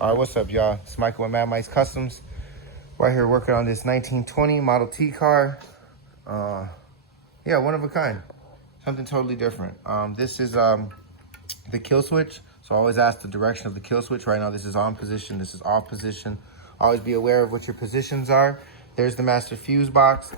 All right, what's up, y'all? It's Michael with Mad Mike's Customs. Right here working on this 1920 Model T car. Yeah, one of a kind. Something totally different. This is the kill switch. So I always ask the direction of the kill switch. Right now, this is on position. This is off position. Always be aware of what your positions are. There's the master fuse box.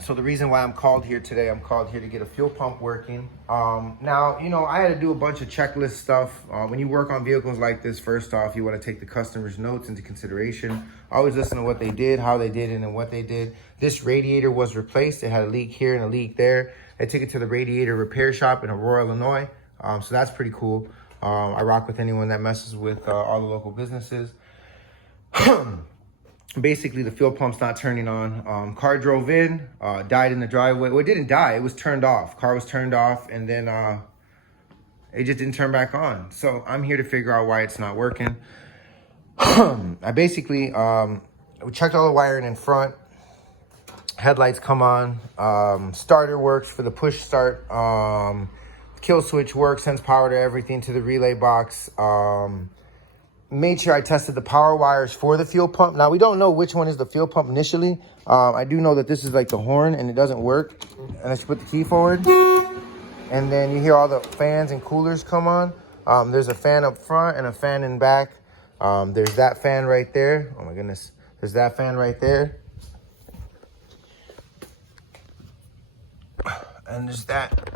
So the reason why I'm called here today, I'm called here to get a fuel pump working. Now, you know, I had to do a bunch of checklist stuff. When you work on vehicles like this, first off, you want to take the customer's notes into consideration. Always listen to what they did, how they did it, and what they did. This radiator was replaced. It had a leak here and a leak there. I took it to the radiator repair shop in Aurora, Illinois. So that's pretty cool. I rock with anyone that messes with all the local businesses. Basically, the fuel pump's not turning on. Car drove in, died in the driveway. Well, it didn't die, it was turned off. Car was turned off, and then it just didn't turn back on. So I'm here to figure out why it's not working. I basically we checked all the wiring in front. Headlights come on. Starter works for the push start. Kill switch works, sends power to everything, to the relay box. Made sure I tested the power wires for the fuel pump. Now, we don't know which one is the fuel pump initially. I do know that this is like the horn and it doesn't work. Unless you put the key forward. And then you hear all the fans and coolers come on. There's a fan up front and a fan in back. There's that fan right there. Oh my goodness. There's that fan right there. And there's that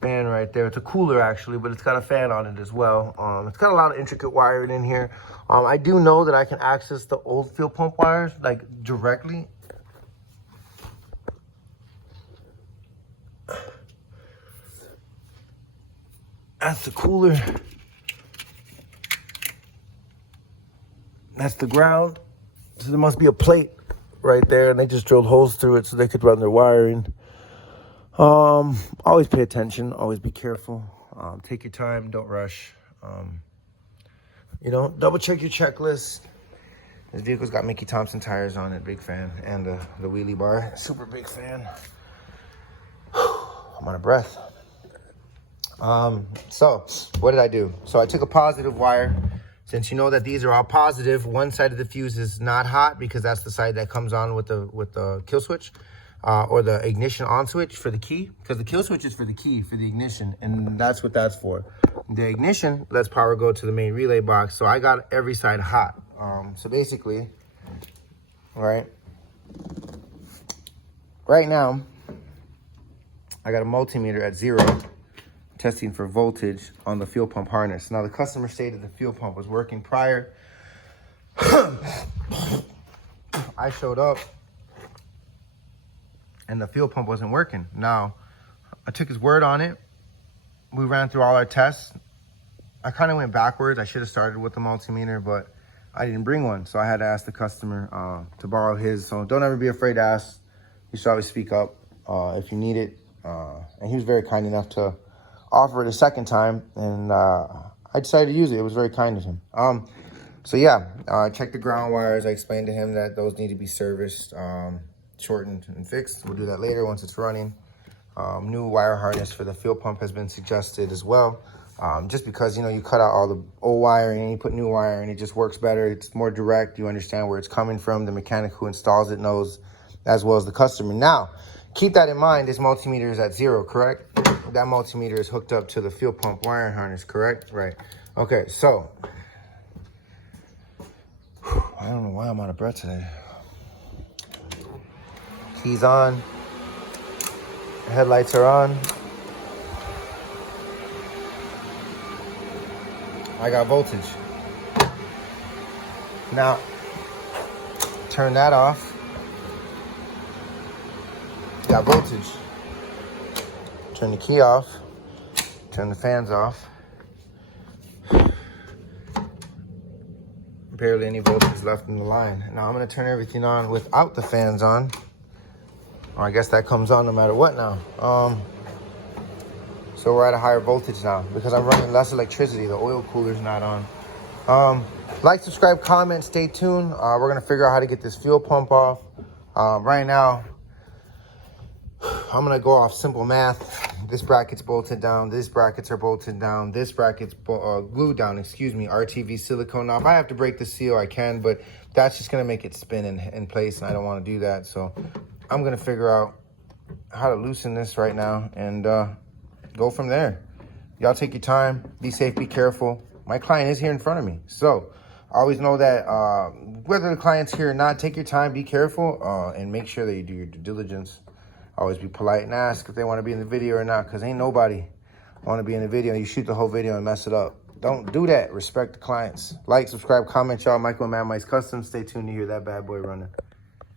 fan right there. It's a cooler actually, but it's got a fan on it as well. It's got a lot of intricate wiring in here. I do know that I can access the old fuel pump wires like directly. That's the cooler. That's the ground. So there must be a plate right there, and they just drilled holes through it so they could run their wiring. Always pay attention, always be careful. Take your time, don't rush. You know, double check your checklist. This vehicle's got Mickey Thompson tires on it, big fan. And the wheelie bar, super big fan. I'm out of breath. So what did I do? So I took a positive wire. Since you know that these are all positive, one side of the fuse is not hot because that's the side that comes on with the kill switch. Or the ignition on switch for the key, because the kill switch is for the key, for the ignition, and that's what that's for. The ignition lets power go to the main relay box, so I got every side hot. So basically, right now, I got a multimeter at 0, testing for voltage on the fuel pump harness. Now the customer stated the fuel pump was working prior. I showed up, and the fuel pump wasn't working. Now, I took his word on it. We ran through all our tests. I kind of went backwards. I should have started with the multimeter, but I didn't bring one. So I had to ask the customer to borrow his. So don't ever be afraid to ask. You should always speak up if you need it. And he was very kind enough to offer it a second time. And I decided to use it. It was very kind of him. So yeah, I checked the ground wires. I explained to him that those need to be serviced. Shortened and fixed. We'll do that later once it's running. New wire harness for the fuel pump has been suggested as well. Just because, you know, you cut out all the old wiring and you put new wiring, it just works better. It's more direct. You understand where it's coming from. The mechanic who installs it knows, as well as the customer. Now, keep that in mind. This multimeter is at 0, correct? That multimeter is hooked up to the fuel pump wire harness, correct? Right. Okay, so I don't know why I'm out of breath today. Keys on, headlights are on. I got voltage. Now, turn that off. Got voltage. Turn the key off. Turn the fans off. Barely any voltage left in the line. Now I'm gonna turn everything on without the fans on. I guess that comes on no matter what now. So we're at a higher voltage now because I'm running less electricity. The oil cooler's not on. Like, subscribe, comment, stay tuned. We're gonna figure out how to get this fuel pump off. Right now, I'm gonna go off simple math. This bracket's bolted down. These brackets are bolted down. This bracket's glued down, excuse me, RTV silicone. Now, if I have to break the seal, I can, but that's just gonna make it spin in place, and I don't wanna do that. So I'm gonna figure out how to loosen this right now and go from there. Y'all take your time, be safe, be careful. My client is here in front of me. So always know that whether the client's here or not, take your time, be careful, and make sure that you do your due diligence. Always be polite and ask if they want to be in the video or not, because ain't nobody want to be in the video and you shoot the whole video and mess it up. Don't do that. Respect the clients. Like, subscribe, comment, y'all. Michael and Mad Mice Custom. Stay tuned to hear that bad boy running.